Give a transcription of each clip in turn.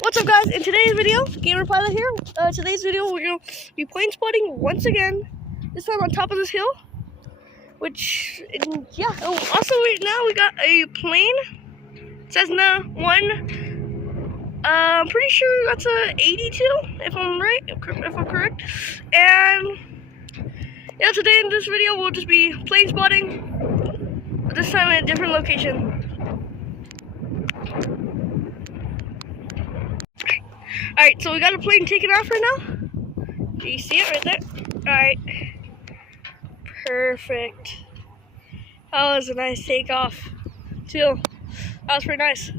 What's up, guys? In today's video, Gamer Pilot here. Today's video, we're gonna be plane spotting once again. This time on top of this hill. Which, yeah. Oh, also, right now we got a plane. Cessna 1. I'm pretty sure that's a 82, if I'm right, if I'm correct. And yeah, today in this video, we'll just be plane spotting, but this time at a different location. Alright, so we got a plane taking off right now. Do you see it right there? Alright. Perfect. That was a nice takeoff, too. That was pretty nice.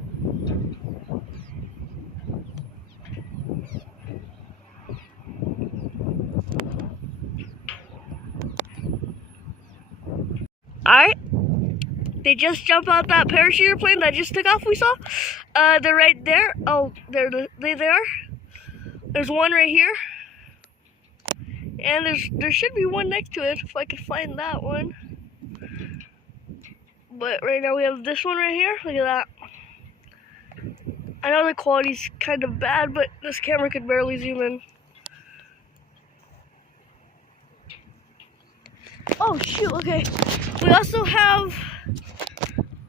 Alright. They just jumped out that parachuter plane that just took off, we saw. They're right there. Oh, there they are. There's one right here. And there should be one next to it, if I could find that one. But right now we have this one right here. Look at that. I know the quality's kind of bad, but this camera could barely zoom in. Oh shoot, okay. We also have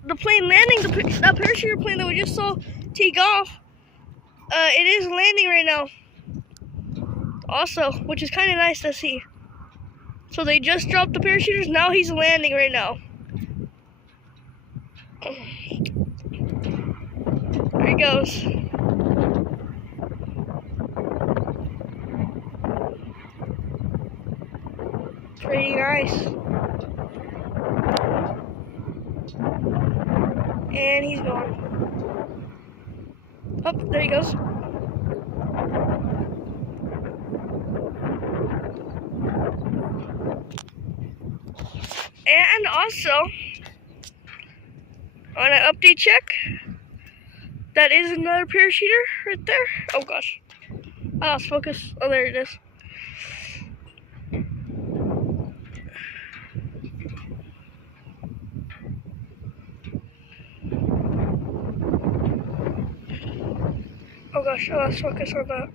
the plane landing, that parachuter plane that we just saw take off. It is landing right now. Also, which is kind of nice to see. So they just dropped the parachuters, now he's landing right now. There he goes. Pretty nice. And he's gone. Oh, there he goes. And also, on an update check, that is another parachuter right there. Oh gosh, I lost focus. Oh, there it is. Oh gosh, I lost focus on that.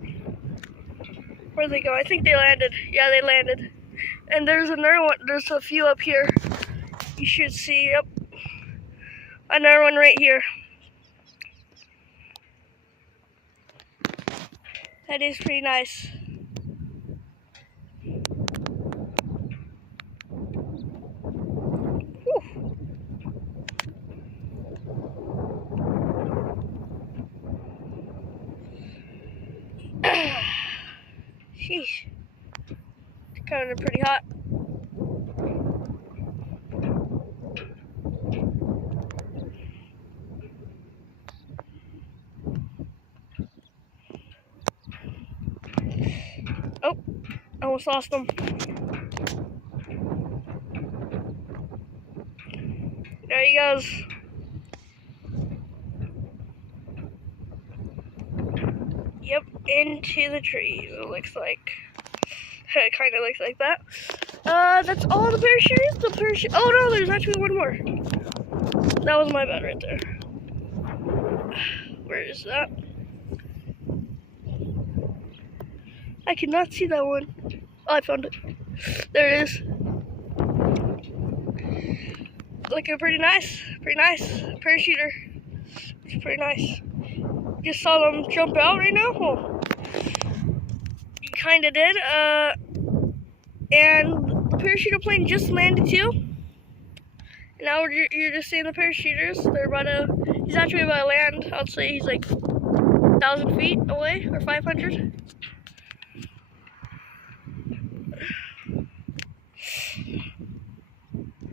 Where'd they go? I think they landed. Yeah, they landed. And there's another one. There's a few up here. You should see. Yep. Another one right here. That is pretty nice. Whew. Sheesh. It's kind of pretty hot. Oh, I almost lost them. There he goes. Yep, into the trees, it looks like. It kind of looks like that. That's all the parachutes. Oh no, there's actually one more. That was my bad right there. Where is that? I cannot see that one. Oh, I found it. There it is. Looking pretty nice. Pretty nice. Parachuter. It's pretty nice. Just saw them jump out right now. Oh. You kind of did. And the parachuter plane just landed too. Now you're just seeing the parachuters. They're about to. He's actually about to land. I'd say he's like 1,000 feet away or 500.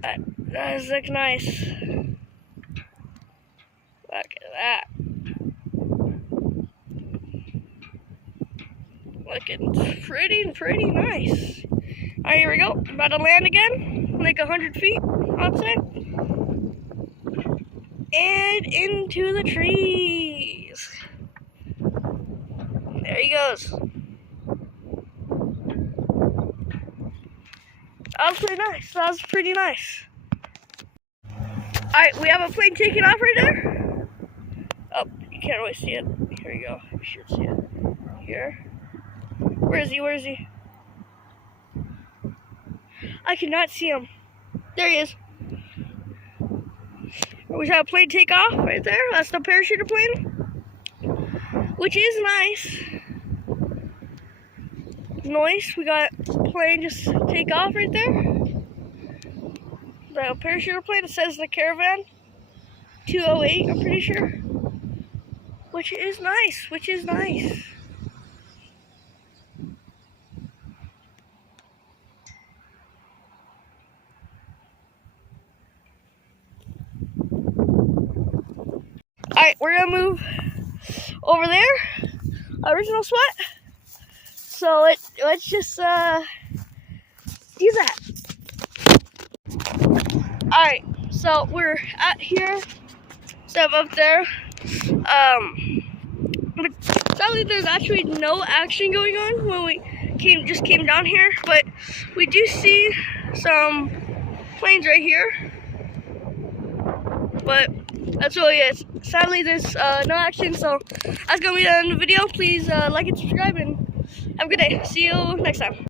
That does look nice. Look at that. Looking pretty nice. Alright, here we go. About to land again. Like 100 feet, I'd say. And into the trees. There he goes. That was pretty nice. That was pretty nice. Alright, we have a plane taking off right there. Oh, you can't really see it. Here we go. You should see it. Here. Where is he? Where is he? I cannot see him. There he is. We saw a plane take off right there. That's the parachuter plane, which is nice. Nice. We got a plane just take off right there. The parachuter plane. It says the Caravan 208. I'm pretty sure. Which is nice. Which is nice. Alright, we're gonna move over there. Original Sweat. So let's just do that. Alright, so we're at here. Step up there. But sadly there's actually no action going on when we just came down here, but we do see some planes right here. But that's really it. Sadly, there's no action, so that's gonna be the end of the video. Please like and subscribe, and have a good day. See you next time.